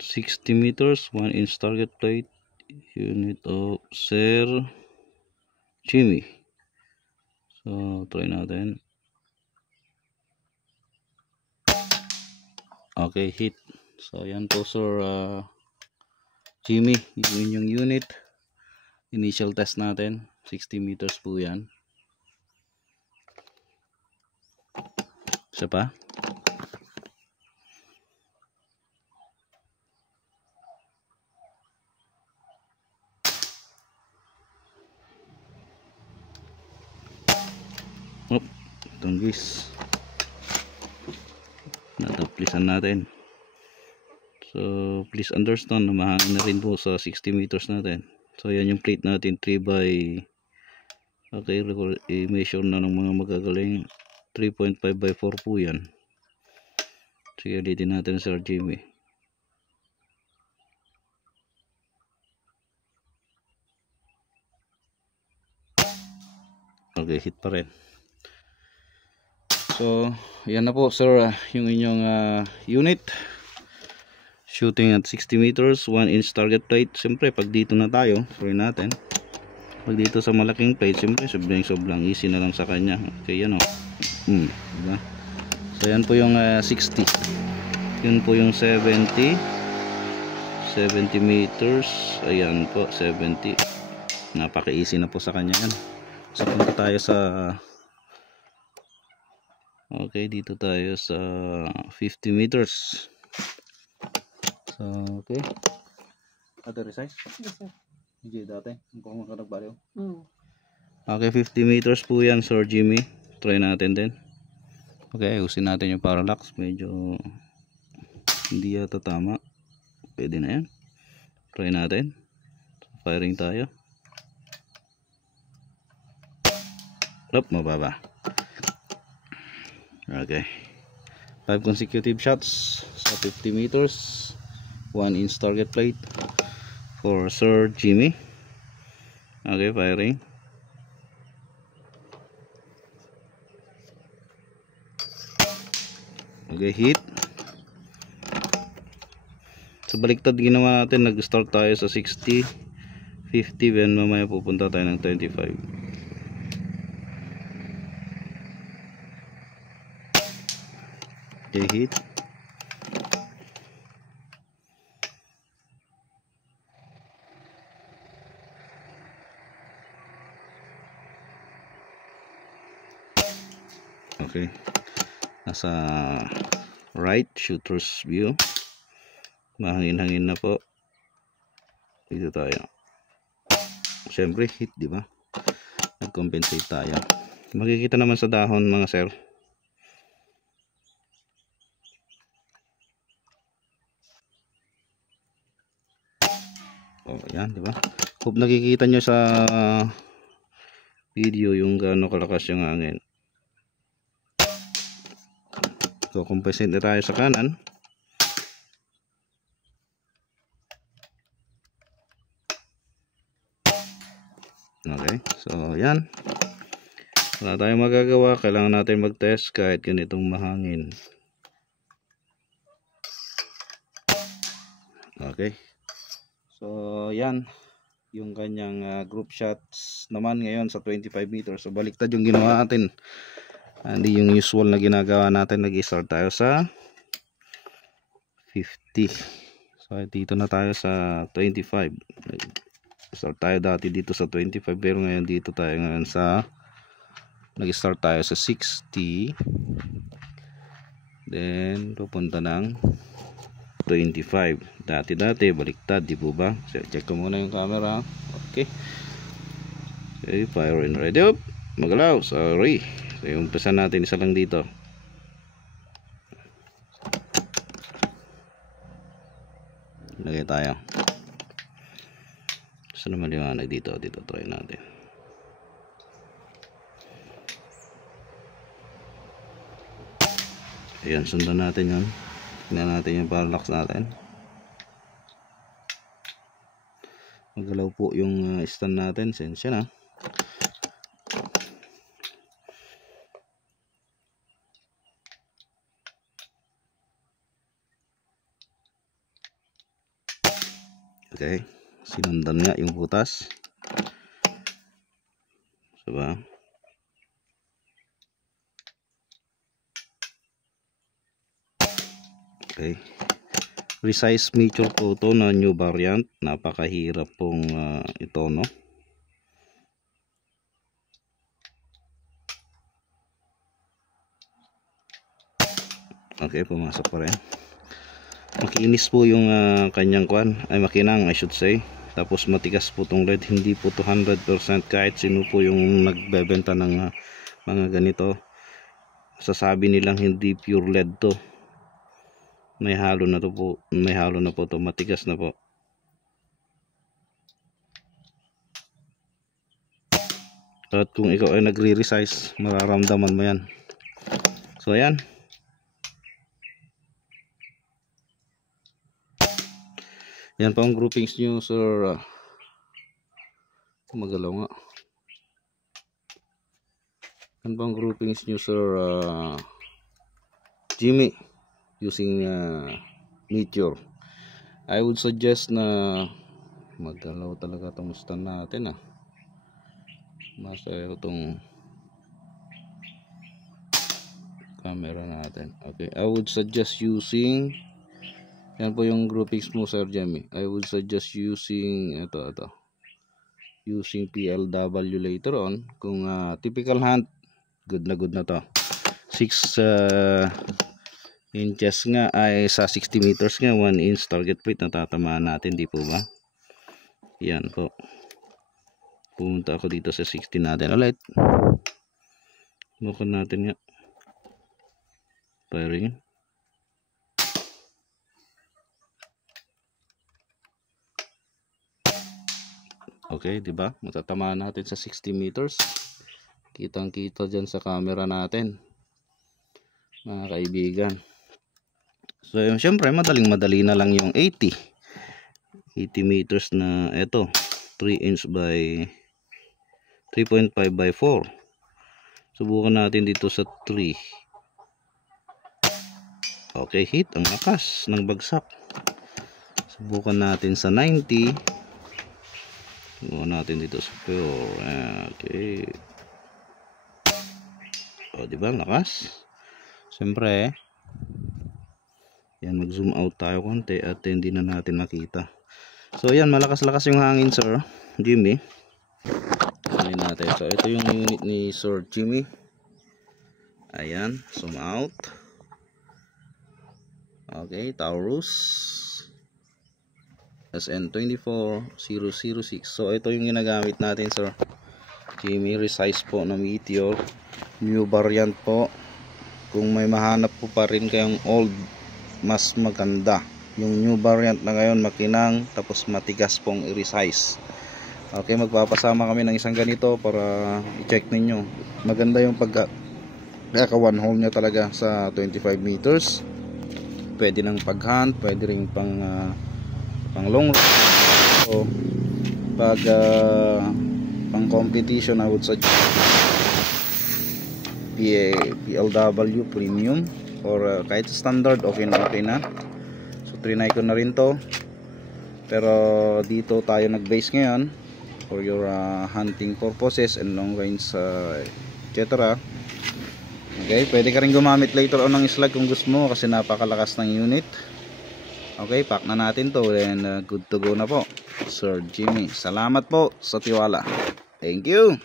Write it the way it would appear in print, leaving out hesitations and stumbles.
60 meters, 1 inch target plate, unit of Sir Jimmy. So try natin. Okay, hit. So yan po Sir Jimmy, yung inyong unit. Initial test natin, 60 meters po yan. Isa pa. Tunggis. Nataplisan natin. So please understand na mahangin na rin po sa 60 meters natin. So yan yung plate natin, 3 by okay, i-measure na ng mga magagaling, 3.5 by 4 po yan. Sige, ulitin natin Sir Jimmy. Okay, hit pa rin. So yan na po sir, yung inyong unit shooting at 60 meters, 1 inch target plate. Siyempre pag dito na tayo, try natin. Pag dito sa malaking plate, siyempre sobrang easy na lang sa kanya. Okay, yan o. Diba? So yan po yung 60. Yun po yung 70 meters. Ayan po, 70. Napaka-easy na po sa kanya yan. So punta tayo sa okay, dito tayo sa 50 meters. So okay. Ato resize? Yes sir. Hindi dati, kung makaragbaliw. Okay, 50 meters po yan Sir Jimmy. Try natin din. Okay, ayusin natin yung parallax. Medyo hindi yata tama. Pwede na yan. Try natin. Firing tayo. Mababa. Okay, 5 consecutive shots sa 50 meters, 1 inch target plate for Sir Jimmy. Okay, firing. Okay, hit. So baliktad ginawa natin, nag-start tayo sa 60, 50, then mamaya pupunta tayo ng 25. Okay, hit. Okay, nasa right shooter's view, mahangin-hangin na po. Dito tayo, syempre hit, di ba? Nag-compensate tayo. Makikita naman sa dahon mga sir. Oh, yan, di ba? Hope nakikita nyo sa video yung gaano kalakas yung hangin. So compensate na tayo sa kanan. Okay, so yan, wala tayong magagawa, kailangan natin mag-test kahit ganitong mahangin. Okay, so yan yung kanyang group shots naman ngayon sa 25 meters. So baliktad yung ginawa natin, hindi yung usual na ginagawa natin. Nag-start tayo sa 50. So dito na tayo sa 25. Start tayo dati dito sa 25, pero ngayon dito tayo ngayon sa nag-start tayo sa 60, then pupunta ng 25. Dati baliktad, di po ba? So, check ko muna yung camera. Okay, okay, fire and ready up. Magalaw, sorry. So yung umpisa natin, isa lang dito. Lagay tayo. Saan naman liwanag dito? Dito try natin. Ayan, sundan natin yun. Tingnan natin yung parallax natin. Magalaw po yung stand natin. Sensya na. Okay, sinundan nga yung butas. Diba? Okay. Resize meter po ito na new variant. Napakahirap pong ito, no? Okay, pumasok pa rin. Makinis po yung kanyang makinang, I should say. Tapos matigas po tong LED. Hindi po to 100%. Kahit sino po yung nagbebenta ng mga ganito, sasabi nilang hindi pure LED to. May halo na to po. May halo na po to. Matigas na po. At kung ikaw ay nagre-resize, mararamdaman mo yan. So ayan. Yan pa ang groupings nyo, sir. Magalaw nga. Yan pa ang groupings nyo, sir. Jimmy. Using Meteor. I would suggest na magalaw talaga itong stand natin. Masaya itong camera natin. Okay. I would suggest using... Yan po yung groupings mo, Sir Jimmy. I would suggest using ito. Using PLW later on. Kung typical hunt, good na to. 6 inches nga ay sa 60 meters nga, 1 inch target plate natatamaan natin, di po ba? Yan po. Pumunta ako dito sa 60 natin ulit. Bukan natin nga. Firing. Okay, di ba? Matatamaan natin sa 60 meters. Kitang-kita dyan sa camera natin, mga kaibigan. So, syempre, madali na lang yung 80 meters na ito. 3 inch by 3.5 by 4. Subukan natin dito sa 3. Okay, hit. Ang lakas ng bagsak. Subukan natin sa 90. Subukan natin dito sa pure. Okay. O, diba? Lakas. Siyempre, yan, mag-zoom out tayo konti at hindi na natin nakita. So, yan, malakas-lakas yung hangin, Sir Jimmy. Ayan natin. So, ito yung unit ni Sir Jimmy. Ayan, zoom out. Okay, Taurus SN24006. So ito yung ginagamit natin, Sir Jimmy. Resize po na Meteor, new variant po. Kung may mahanap po pa rin kayong old, mas maganda yung new variant na ngayon, makinang, tapos matigas pong i-resize. Okay, magpapasama kami ng isang ganito para i-check ninyo. Maganda yung pagka one hole nya talaga sa 25 meters. Pwede ng pag-hunt, pwede rin pang long run. So, pag pang competition, I would suggest PLW premium or kahit standard, okay na. So, trinay ko na rin to. Pero dito tayo nag-base ngayon for your hunting purposes and long range, etc. Okay, pwede ka rin gumamit later on ng slug kung gusto mo kasi napakalakas ng unit. Okay, pack na natin to and good to go na po, Sir Jimmy. Salamat po sa tiwala. Thank you.